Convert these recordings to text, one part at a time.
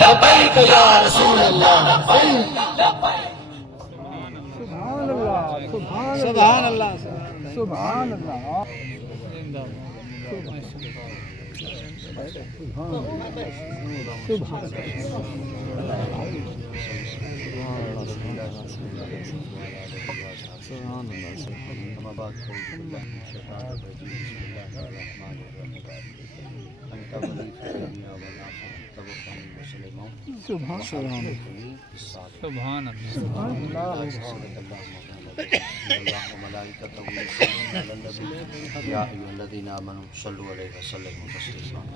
لبیک یا رسول اللہ سبحان اللہ سبحان اللہ سبحان وملائكته يصلون على النبي يا أيها الذين آمنوا صلوا عليه وسلموا تسليما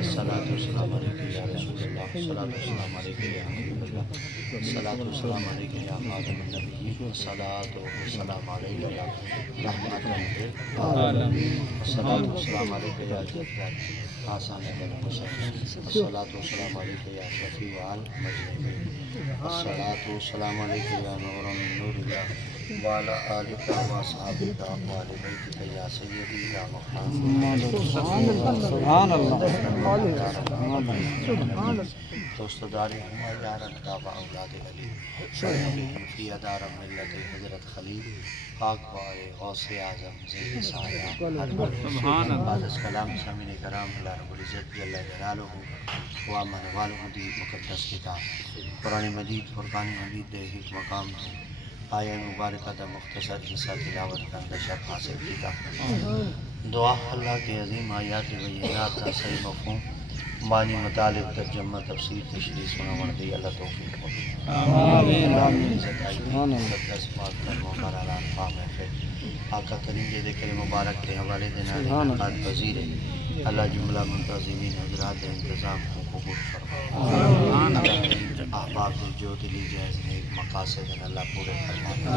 الصلاة والسلام عليك يا رسول الله الصلاة والسلام عليك يا حبيب الله الصلاة والسلام عليك يا خاتم النبيين الصلاة والسلام عليك يا رحمة للعالمين الصلاة والسلام عليك يا جبار حسن بن حسين الصلاة والسلام عليك يا شفيع المذنبين الصلاة والسلام عليك يا نور من نور الله وعلى آلك وأصحابك وآل بيتك يا سيدي يا محمد سبحان اللہ دوست داری ہمارا رکھتا با اولاد علی فی دار ملت حضرت خلیل پاک بائے غوث اعظم زید سایہ سبحان اللہ بعد از کلام سامعین کرام اللہ رب العزت جل جلالہ و من والہ دی مقدس کتاب قرآن مجید فرقان مجید دے ایک مقام آیہ مبارکہ دا مختصر حصہ تلاوت کا اندشہ حاصل کیتا دعا اللہ کے عظیم آیات بینات کا صحیح مفہوم معنی مطالب ترجمہ تفسیر تشریح سنا مردی اللہ توفیق ہو آمین مقدس پاک کرموں پر علام فام ہے آقا کریم کے ذکر مبارک کے حوالے دینا لحقات وزیر اللہ جملہ منتظمین حضرات انتظام کو قبول فرما احباب جو دلی جائز نیک مقاصد اللہ پورے فرما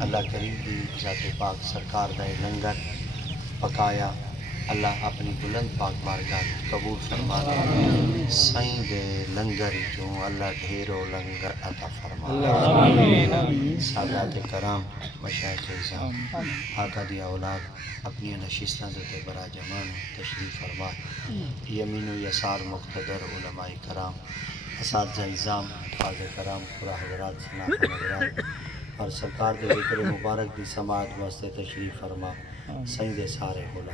اللہ کریم دی ذات پاک سرکار دائے لنگر پکایا اللہ اپنی بلند پاک بارگاہ قبول فرما دے سائیں دے لنگر جو اللہ ڈھیرو لنگر عطا فرما سادات کرام مشایخ اعظام آقا دی اولاد اپنی نشستان دے برا جمان تشریف فرما یمین و یسار مقتدر علماء کرام اساتذہ اعظام فاضل کرام پورا حضرات سناف نگران اور سرکار دے ذکر مبارک دی سماعت واسطے تشریف فرما سائیں دے سارے بولا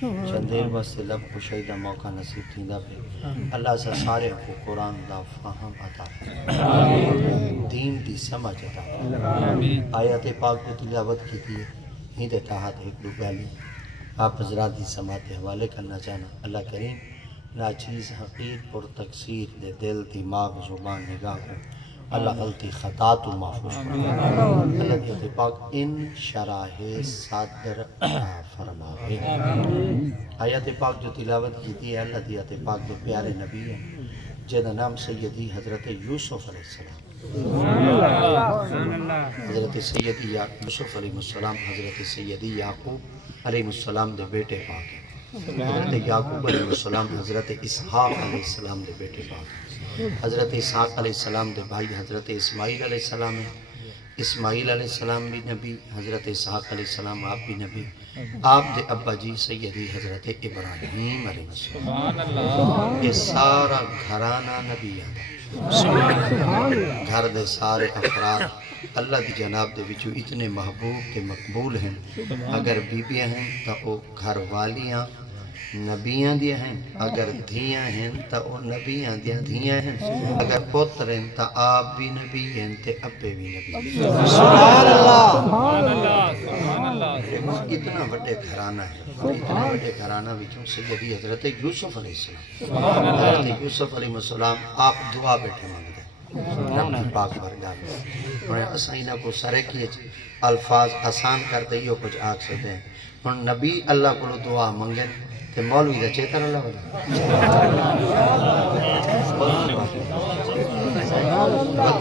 چندیر واسطے لب کشیدہ موقع نصیب تھیندا پہ اللہ سے سارے کو قرآن دا فہم عطا فرما دین دی سمجھ عطا فرما آیات پاک کو تلاوت کی تھی ہی دے تحت ایک دو گالی آپ حضرات دی سماعت حوالے کرنا چاہنا اللہ کریم ناچیز حقیق پر تکثیر دے دل دماغ زبان نگاہ کو اللہ غلطی خطا تو محفوظ فرما اللہ دیت پاک ان شراح صادر فرماوے آیات پاک جو تلاوت کی تھی اللہ دیت پاک جو پیارے نبی ہے جنہ نام سیدی حضرت یوسف علیہ السلام حضرت سیدی یوسف علیہ السلام حضرت سیدی یعقوب علیہ السلام دے بیٹے پاک حضرت یعقوب علیہ السلام حضرت اسحاق علیہ السلام دے بیٹے پاک حضرت اسحاق علیہ السلام دے بھائی حضرت اسماعیل علیہ السلام اسماعیل علیہ السلام بھی نبی حضرت اسحاق علیہ السلام آپ بھی نبی آپ دے ابا جی سیدی حضرت ابراہیم علیہ السلام یہ سارا گھرانہ نبی گھر دے سارے افراد اللہ دی جناب دے وچو اتنے محبوب کے مقبول ہیں اگر بیبیاں ہیں تو وہ گھر والیاں نبیاں دیا ہیں اگر دھیاں ہیں تو وہ نبیاں دیا دھیاں ہیں اگر پتر ہیں تو آپ بھی نبی ہیں تو ابے بھی نبی ہیں سبحان اللہ اتنا بڑے گھرانہ ہے اتنا بڑے گھرانہ وچوں سیدی حضرت یوسف علیہ السلام حضرت یوسف علیہ السلام آپ دعا بیٹھے مانگتے رب کی پاک برگاہ میں انہیں اسائنہ کو سرے کیے الفاظ آسان کرتے ہی ہو کچھ آگ سکتے ہیں ان نبی اللہ کو دعا منگیں کہ مولوی دا چیتر اللہ بلا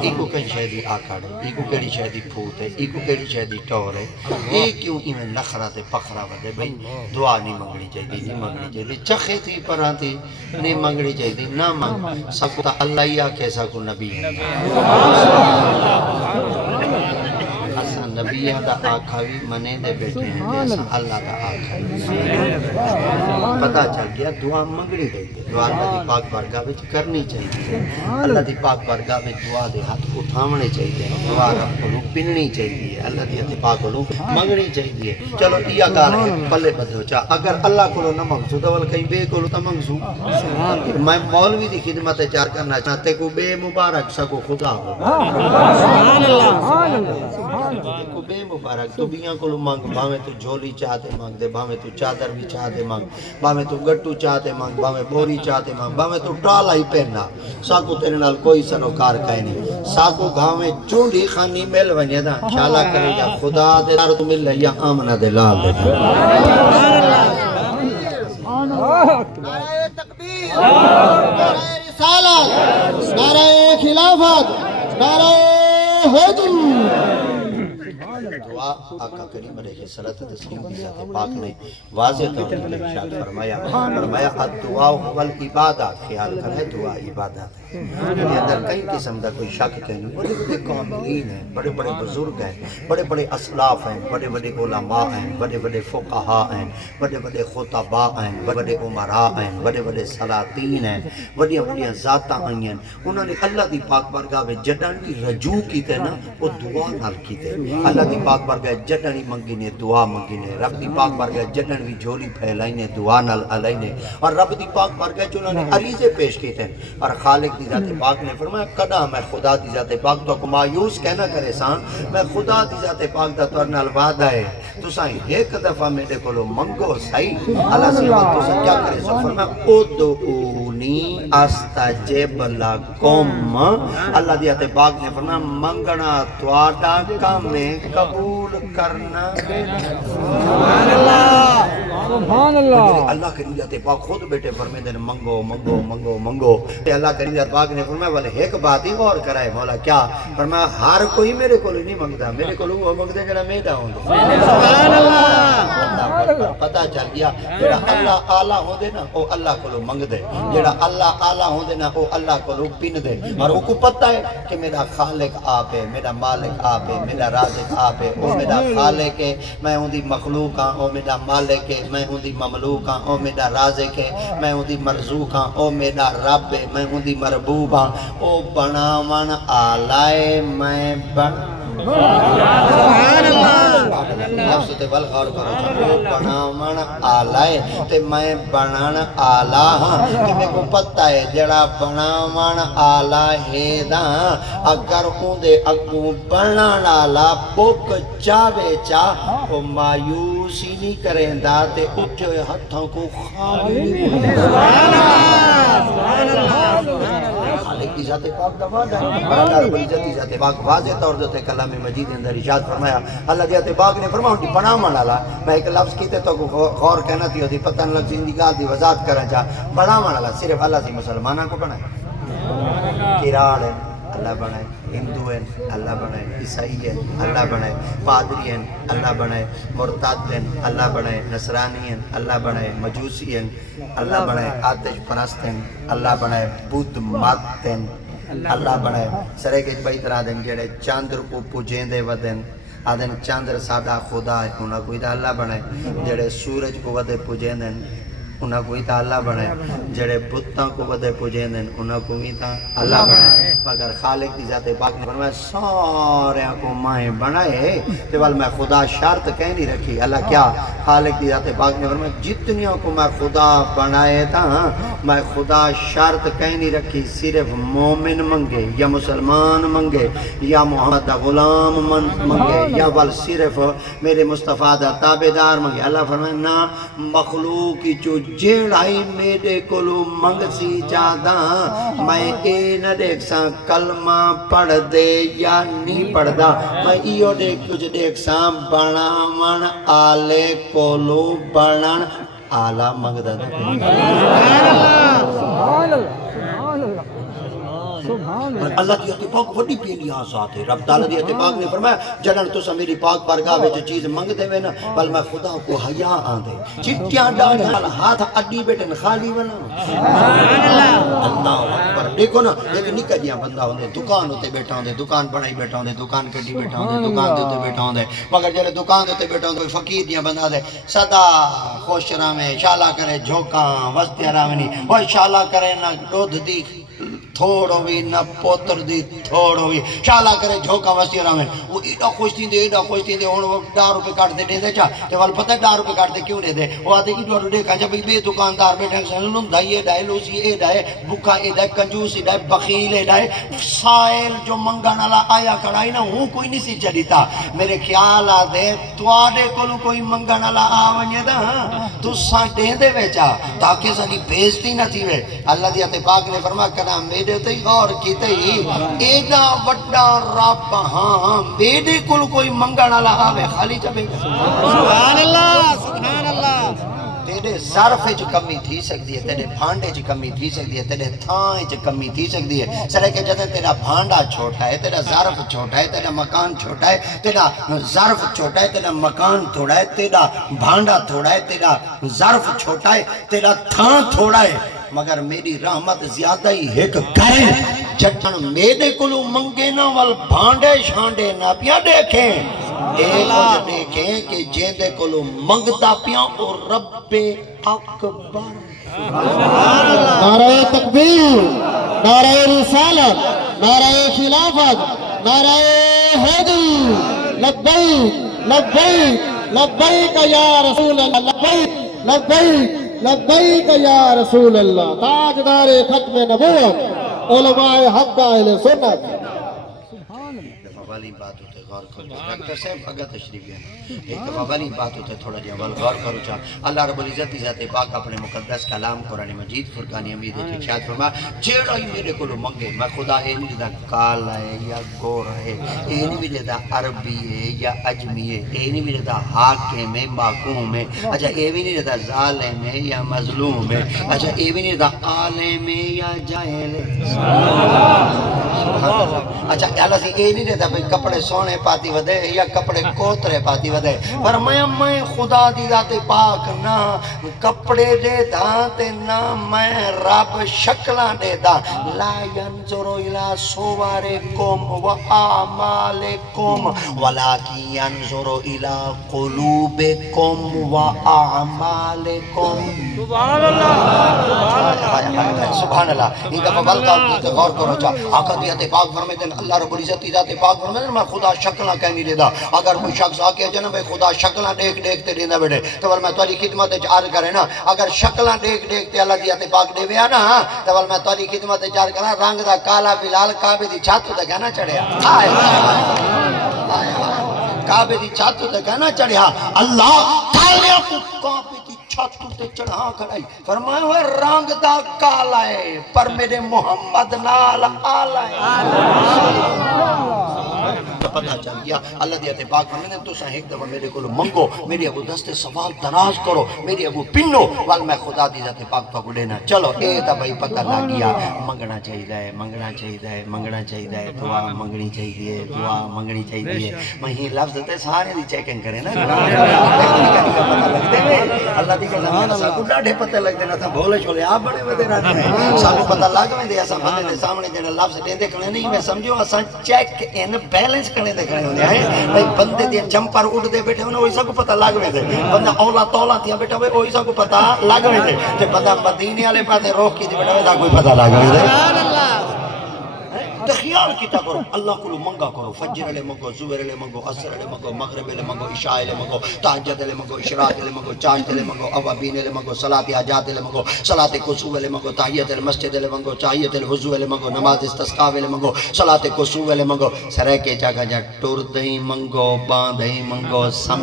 ایکو کئی شہدی آکڑ ہے ایکو کیڑی شہدی پھوت ہے ایکو کیڑی شہدی ٹور ہے ایک کیوں ایمیں نخرہ تے پخرہ بدے بھئی دعا نہیں منگنی چاہیے نہیں منگنی چاہیے چخے تھی پرہاں تھی نہیں منگنی چاہیے نہ منگ سکو تا اللہ ہی آکے سکو نبی نبی دا آکھاوی منے دے بیٹھے ہیں جیسا اللہ دا آکھاوی پتہ چل گیا دعا منگنی چاہیے، دعا اللہ دی پاک بارگاہ وچ کرنی چاہیے، اللہ دی پاک بارگاہ وچ دعا دے ہاتھ اٹھاونے چاہیے، دعا رب کو پننی چاہیے، اللہ دی ہاتھ پاک کو منگنی چاہیے۔ چلو یہ گل ہے پلے بدھو چا اگر اللہ کو نہ منگسو تو ول کہیں بے کو تو منگسو۔ میں مولوی دی خدمت چار کرنا چاہتے کو بے مبارک سکو خدا ہو، سبحان اللہ سبحان اللہ کو بے مبارک تو بیاں کو مانگ، بھاویں تو جھولی چاہتے مانگ دے، بھاویں تو چادر بھی چاہتے مانگ، بھاویں تو گٹو چاہتے مانگ، بھاویں بوری چاہتے مانگ، بھاویں تو ٹالا ہی پہننا، ساکو تیرے نال کوئی سروکار کہیں نہیں، ساکو گاؤں میں چونڈی خانی مل ونجے دا شالا کرے جا خدا دے دار تو مل یا آمنہ دے لال دے دا۔ نعرہ تکبیر، نعرہ رسالت، نعرہ خلافت، نعرہ حیدر۔ دعا آقا کریم علیہ الصلوۃ والتسلیم کی ذات پاک نے واضح طور پر ارشاد فرمایا، الدعاء هو العبادات، خیال کرے دعا عبادت ہے۔ یہ اندر کئی قسم کا کوئی شک کہیں، بڑے بڑے کاملین ہیں، بڑے بڑے بزرگ ہیں، بڑے بڑے اسلاف ہیں، بڑے بڑے علماء ہیں، بڑے بڑے فقہاء ہیں، بڑے بڑے خطباء ہیں، بڑے بڑے عمراء ہیں، بڑے بڑے سلاطین ہیں، بڑیاں بڑیاں ذاتاں آئی ہیں، انہوں نے اللہ دی پاک بارگاہ میں جدن بھی رجوع کیتے نا وہ دعا نال کیتے، اللہ دی پاک بارگاہ جدن ہی منگی نے دعا منگی نے، رب دی پاک بارگاہ جدن بھی جھولی پھیلائی نے دعا نال علیہ نے، اور رب دی پاک بارگاہ جو انہوں نے عریضے پیش کیتے ہیں، اور خالق دی ذات پاک نے فرمایا کدا میں خدا دی ذات پاک تو کو مایوس کہنا کرے سان، میں خدا دی ذات پاک دا تور نال وعدہ ہے تو سائیں ایک دفعہ میرے کولو منگو صحیح، اللہ سے وقت تو کیا کرے سو فرمایا ادعونی استجب لکم، اللہ دی ذات پاک نے فرمایا منگنا تواڈا کام ہے قبول کرنا سبحان اللہ سبحان اللہ۔ اللہ کریم ذات پاک خود بیٹے فرمائے دن منگو منگو منگو منگو، اللہ کریم ذات پاک نے فرمایا والے ایک بات ہی غور کرائے مولا کیا فرمایا ہر کوئی میرے کو نہیں منگتا، میرے کو وہ منگتے جڑا میرا ہوں سبحان اللہ۔ پتہ چل گیا جڑا اللہ اعلیٰ ہوندے نا وہ اللہ کو منگ دے، جڑا اللہ اعلیٰ ہوندے نا وہ اللہ کو پن دے، اور وہ کو پتہ ہے کہ میرا خالق آپ ہے، میرا مالک آپ ہے، میرا رازق آپ ہے، وہ میرا خالق ہے، میں ہوں دی مخلوق ہاں، وہ میرا مالک ہے، میں ہوں دی مملوک ہاں، وہ میرا رازق ہے، میں ہوں دی مرزوق ہاں، وہ میرا رب ہے، میں ہوں دی مربوب ہاں، وہ بناون آلائے میں سبحان اللہ۔ نفس تے ول غور کرو وہ بناون آلائے تے میں بنان آلہ ہاں، کہ میں کو پتہ ہے جڑا بناون آلہ ہے دا اگر اون دے اگوں بنان آلہ بک چاوے چاہ وہ مایوس ہی نہیں کریں دا تے اٹھے ہوئے ہتھوں کو خالی خالق کی ذات پاک دا وعدہ ہے، اور اللہ رب العزت کی ذات پاک واضح طور تے کلام مجید کے اندر ارشاد فرمایا، اللہ دی ذات پاک نے فرمایا کہ بناون والا میں ایک لفظ کیتے تو غور کہنا تھی ہوتی پتہ نہ لگ زندگی دی وضاحت کرنا چاہ، بناون والا صرف اللہ سے مسلمانوں کو بنائے، کراڑ ہے اللہ بنائے، ہندو ہیں اللہ بنائے، عیسائی ہیں اللہ بنائے، پادری ہیں اللہ بنائے، مرتد ہیں اللہ بنائے، نصرانی ہیں اللہ بنائے، مجوسی ہیں اللہ بنائے، آتش پرست ہیں اللہ بنائے، بدھ مت ہیں اللہ بنائے، سرے کے بئی طرح دیں جڑے چاندر کو پوجیندے ودن آدھن چاندر ساڈا خدا ہے انہاں کوئی تا اللہ بنائے، جڑے سورج کو ودے پوجیندے انہاں کوئی تا اللہ بنائے، جڑے بتاں کو ودے پوجیندے انہاں کوئی تا اللہ بنائے، مگر خالق دی ذات پاک نے فرمایا سارے کو میں بنائے تے وال میں خدا شرط کہیں نہیں رکھی، اللہ کیا خالق دی ذات پاک نے فرمایا جتنیوں کو میں خدا بنائے تھا میں خدا شرط کہیں نہیں رکھی، صرف مومن منگے یا مسلمان منگے یا محمد دا غلام منگے یا ول صرف میرے مصطفیٰ دا تابعدار منگے، اللہ فرمایا نا مخلوق کی جو جیڑائی میرے کلو منگ سی جادا میں اے نہ دیکھ ساں کلمہ پڑھ دے یا نہیں پڑھ دا، میں ایو دیکھ کچھ دیکھ ساں بناون آلے کولو بنان آلہ منگ دا۔ سبحان اللہ سبحان اللہ اور اللہ دی تے پاک وڈی پیلی ذات ہے. رب تعالی دی تے پاک نے فرمایا جڑن تساں میری پاک بارگاہ وچ چیز منگ دے وے نا بل میں خدا کو حیا آندے چٹیاں ڈاڑیاں نال ہاتھ اڈی بیٹھن خالی ونا سبحان اللہ اللہ اکبر. دیکھو نا ایک نکا جیا بندہ ہوندے دکان تے بیٹھا ہوندے دکان بنائی بیٹھا ہوندے دکان کڈی بیٹھا ہوندے دکان دے تے بیٹھا ہوندے مگر جڑے دکان دے تے بیٹھا ہوندے فقیر دیاں بندہ دے سدا خوش راویں شالا کرے جھوکاں وستے راونی او شالا کرے نہ دودھ دی تھوڑ ہوئی نہ پوتر دی تھوڑ ہوئی شالا کرے جھوکا وستی راویں وہ ایڈا خوش تھی دے ہن وہ 10 روپے کٹ دے دے چا تے ول پتہ 10 روپے کٹ دے کیوں دے دے وہ آدے کی ڈور دیکھا جب بے دکاندار بیٹھے سن لون دھائے ڈائے لوسی اے ڈائے بھوکا اے ڈائے کنجوس اے ڈائے بخیل اے ڈائے سائل جو منگن والا آیا کڑائی نا ہوں کوئی نہیں سی چلیتا میرے خیال آ دے تواڈے کولوں کوئی منگن والا آ ونجے دا تساں دے دے وچا تاکہ ساری بےزتی نہ تھی وے. اللہ دی تے پاک نے فرمایا کنا میرے تے غور کیتے ہی ایڈا وڈا رب ہاں میرے کول کوئی منگن والا آوے خالی چبے سبحان اللہ سبحان اللہ. تیرے ظرف وچ کمی تھی سکدی ہے تیرے بھانڈے وچ کمی تھی سکدی ہے تیرے تھاں وچ کمی تھی سکدی ہے سرے کہ جدے تیرا بھانڈا چھوٹا ہے تیرا ظرف چھوٹا ہے تیرا مکان چھوٹا ہے تیرا ظرف چھوٹا ہے تیرا مکان تھوڑا ہے تیرا بھانڈا تھوڑا ہے تیرا ظرف چھوٹا ہے تیرا تھاں تھوڑا ہے مگر میری رحمت زیادہ ہی ایک کرے جٹن میرے کلو منگے نہ وال بھانڈے شانڈے نہ پیا دیکھیں ایک کچھ دیکھیں کہ جیندے کلو منگتا پیا اور رب اکبر. نعرہ تکبیر نعرہ رسالت نعرہ خلافت نعرہ حیدر لبیک لبیک لبیک یا رسول اللہ لبیک لبیک لبیک یا رسول اللہ. تاجدار ختم نبوت علماء حق اہل سنت. والی بات ہوتے غور کرو ڈاکٹر صاحب اگر تشریف ہے ایک دفعہ والی بات ہوتے تھوڑا جہاں غور کرو چاہ اللہ رب العزت ذات پاک اپنے مقدس کلام قرآن مجید فرقان حمید کی ارشاد فرما جیڑا ہی میرے کو منگے میں خدا اے نہیں دا کالا ہے یا گورا ہے اے نہیں دا عربی ہے یا اجمی ہے اے نہیں دا حاکم ہے محکوم ہے اچھا اے بھی نہیں دا ظالم ہے یا مظلوم ہے اچھا اے بھی نہیں دا عالم ہے یا جاہل ہے اچھا اللہ سی اے نہیں دا کپڑے سونے پاتی ودے یا کپڑے کوترے پاتی ودے پر میں خدا دی ذات پاک نہ کپڑے دے دا تے نہ میں رب شکلاں دے دا لا ينظر الى صورکم و اعمالکم ولکن ينظر الى قلوبکم و اعمالکم. سبحان اللہ سبحان اللہ. ان دفعہ بلکہ غور کرو چاہ آقا دی ذات پاک فرماتے ہیں اللہ رب العزت ذات پاک فرماتے ہیں میں خدا شکلاں کہیں نہیں دیدا. اگر کوئی شخص آکے جناب خدا شکلاں دیکھتے دینا بیٹھے تو میں تاری خدمت عرض کرے نا اگر شکلاں دیکھتے اللہ دی ذات پاک دے ویا نا تو میں تاری خدمت عرض کرا رنگ دا کالا بلال کعبے دی چھت تے کہنا چڑھیا ہائے ہائے کعبے دی چھت تے کہنا چڑھیا اللہ کالیاں کو کعبے دی چھت تے چڑھا کھڑائی فرمایا ہوئے رنگ دا کالا ہے پر میرے محمد نال آلہ ہے. پتہ چل گیا اللہ دی ذات پاک فرماتے ہیں تساں ایک دفعہ میرے کولوں منگو میرے ابو دستے سوال دراز کرو میرے ابو پنو وال میں خدا دی ذات پاک کو دینا. چلو اے تا بھائی پتہ لگ گیا منگنا چاہیے منگنا چاہیے منگنا چاہیے دعا منگنی چاہیے دعا منگنی چاہیے. میں ہی لفظ تے سارے دی چیکنگ کرے نا پتہ لگدے اللہ دی قسم سانو ڈاڈے پتہ لگدے نا تھا بھولے چھولے آپ بڑے ودے رہتے ہیں سانو پتہ لگ ویندے اساں بندے دے سامنے جڑے لفظ دیندے کھڑے نہیں میں سمجھو اساں چیک ان بیلنس کرنے دے کھڑے ہوندے ہیں بھائی بندے دے جمپر اڑ دے بیٹھے ہونے وہی سب کو پتہ لگ ویندے بندہ اولا تولا تھیا بیٹھا ہوئے وہی سب کو پتہ لگ ویندے تے بندہ مدینے والے پاسے روک کے بیٹھا ہوئے دا کوئی پتہ لگ ویندے. سبحان اللہ. تو خیال کیتا کرو اللہ کو منگا کرو فجر علیہ منگو زہر علیہ منگو عصر علیہ منگو مغرب علیہ منگو عشاء علیہ منگو تہجد علیہ منگو اشراق علیہ منگو چاشت علیہ منگو اوابین علیہ منگو صلاۃ حاجات علیہ منگو صلاۃ کسوف علیہ منگو تحیت المسجد علیہ منگو تحیت الوضو علیہ منگو نماز استسقاء علیہ منگو صلاۃ کسوف علیہ منگو سرے کے جگہ جا ٹر دئی منگو باندھئی منگو سم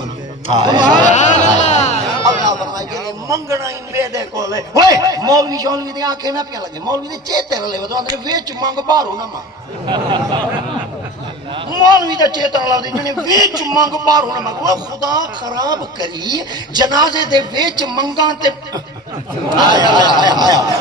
اللہ فرمائے کہ منگنا ہی میرے کولے اوئے مولوی شولوی دے آنکھیں نہ پیا لگے مولوی دے چیتے رلے تو اندر وچ منگ باہروں نہ مانگ مولوی دا چیتر اللہ دے جنہیں ویچ منگ باہروں نہ مانگ وہ خدا خراب کری جنازے دے ویچ منگاں تے آیا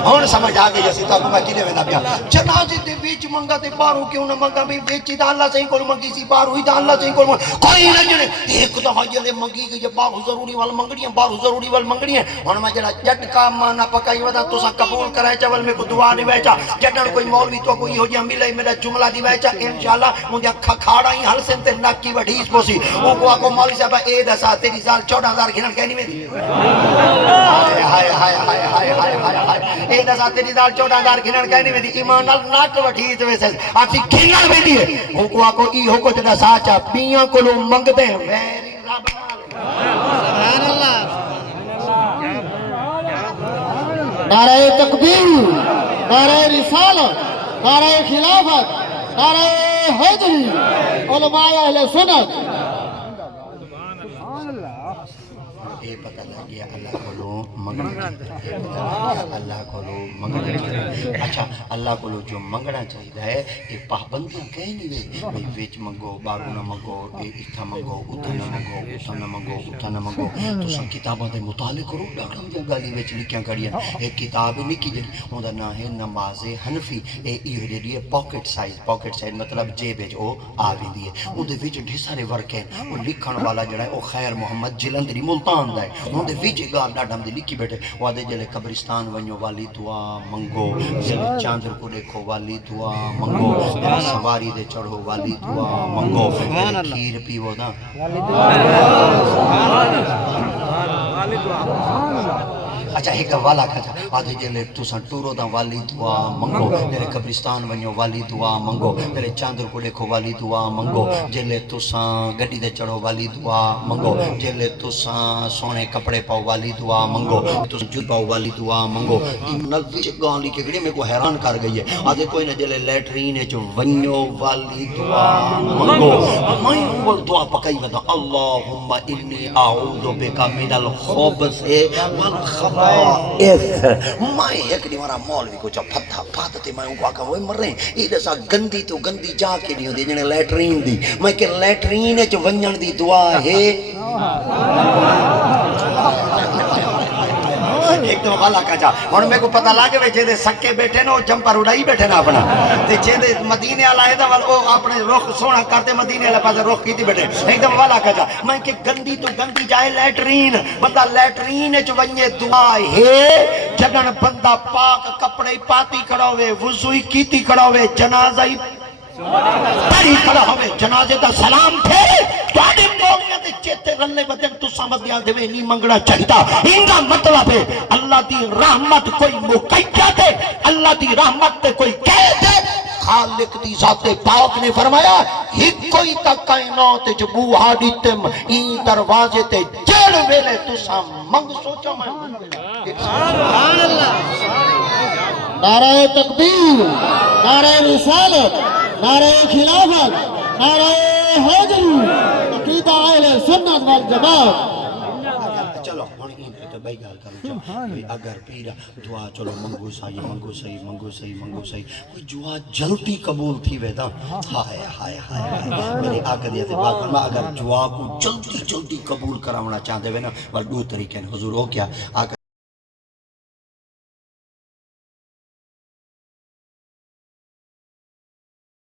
ہن سمجھ آ گئی اسی تو میں کدے ویندا پیا جنازے تے وچ منگا تے باہروں کیوں نہ منگا بھی وچ تے اللہ سے کول منگی سی باہروں ہی تے اللہ سے کول کوئی نہ جنے ایک دفعہ جلے منگی گئی باہروں ضروری وال منگڑیاں باہروں ضروری وال منگڑیاں ہن میں جڑا جٹ کا مانا پکائی ودا تساں قبول کرائے چول میں کو دعا نہیں ویچا جڈن کوئی مولوی تو کوئی ہو جا ملے میرا جملہ دی ویچا انشاءاللہ مجھے کھاڑا ہی حلسن تے نک کی وڈھیس پوسی او کو آکو مولوی صاحب اے دسا تیری سال 14,000 گھنن کہنی میں دی ہائے ہائے ہائے ہائے ہائے ہائے ہائے اے دسا تیری سال 14,000 گھنن کہنی میں دی ایمان نال نک وڈھیس ویسے اسی گھنن میں دی او کو آکو ای ہو کو تے دسا چا پیاں کولو منگدے ویری رب سبحان اللہ نعرہ تکبیر نعرہ رسالت نعرہ خلافت نعرہ حیدری علماء اہل سنت اے پتہ لگ گیا اللہ کو منگنا چاہیے اللہ کو منگنا اچھا اللہ کو جو منگنا چاہیے ہے یہ پابندیاں کہیں نہیں بھئی ویچ منگو بارو نہ منگو اتھا منگو اتھا نہ منگو اتھا نہ منگو اتھا نہ منگو تو سن کتاباں دے مطالعے کرو ڈاکٹر مجھے گالی ویچ لکھیاں کڑیاں ایک کتاب لکھی جڑی ہوں دا نام ہے نماز حنفی اے جڑی ہے پاکٹ سائز مطلب جیب وچ او آ ویندی ہے اون دے وچ ڈھیر سارے ورک ہیں او لکھن والا جڑا ہے او خیر محمد جلندری ملتان دا ہے اون دے وچ گال ڈاڈم دی لکھی بیٹھے او دے جلے قبرستان ونجو والی دعا منگو جلے چاندر کو دیکھو والی دعا منگو جلے سواری دے چڑھو والی دعا منگو جلے کھیر پیو دا اچھا ایک والا کھچا آدھے جلے تساں ٹورو دا والی دعا منگو جلے قبرستان ونجو والی دعا منگو جلے چاندر کو دیکھو والی دعا منگو جلے تساں گڈی دے چڑھو والی دعا منگو جلے تساں سونے کپڑے پاؤ والی دعا منگو تساں جوت پاؤ والی دعا منگو نزدیک گاں لکھے گڑی میں کو حیران کر گئی ہے آدھے کوئی نہ جلے لیٹرین جو ونجو والی دعا منگو میں اول دعا پکائی ودا اللہم انی اعوذ بک من الخبث والخبائث میں ایک دی مارا مولوی کو چا پھتا پھاتے میں ان کو آکا ہوئے مر رہے ہیں یہ دسا گندی تو گندی جا کے نہیں ہوتی جنہیں لیٹرین دی میں کہ لیٹرین چ ونجن دی دعا ہے ایک دم والا کا جا اور میں کو پتہ لگے وے جے سکے بیٹھے نا جمپر اڑائی بیٹھے نا اپنا تے جے مدینے والا ہے تے او اپنے رخ سونا کرتے مدینے والے پاس رخ کیتی بیٹھے ایک دم والا کا جا میں کہ گندی تو گندی جائے لیٹرین بندہ لیٹرین وچ ونجے دعا ہے جگن بندہ پاک کپڑے پاتی کھڑا ہوے وضو کیتی کھڑا ہوے جنازہ پڑھی کھڑا ہوے جنازے دا سلام پھیرے تواڈے مولیاں دے چیتے رلے بدن تو سمجھدیاں دے نہیں منگنا چاہیدا ایندا مطلب ہے اللہ دی رحمت کوئی مقید ہے اللہ دی رحمت تے کوئی قید ہے خالق دی ذات پاک نے فرمایا ہک کوئی تا کائنات وچ بوہا دتم این دروازے تے جڑ ویلے تساں منگ سوچا میں سبحان اللہ نعرہ تکبیر نعرہ رسالت نعرہ خلافت نعرہ حیدری عقیدہ اہل سنت والجماعت چلو ہن این تے بھائی گل کرو اگر پیرا دعا چلو منگو صحیح منگو صحیح منگو صحیح منگو صحیح کوئی دعا جلدی قبول تھی ویدا ہائے ہائے ہائے میرے آقا دی تے بات فرما اگر دعا کو جلدی قبول کراونا چاہندے وے نا ول دو طریقے ہیں حضور ہو کیا آقا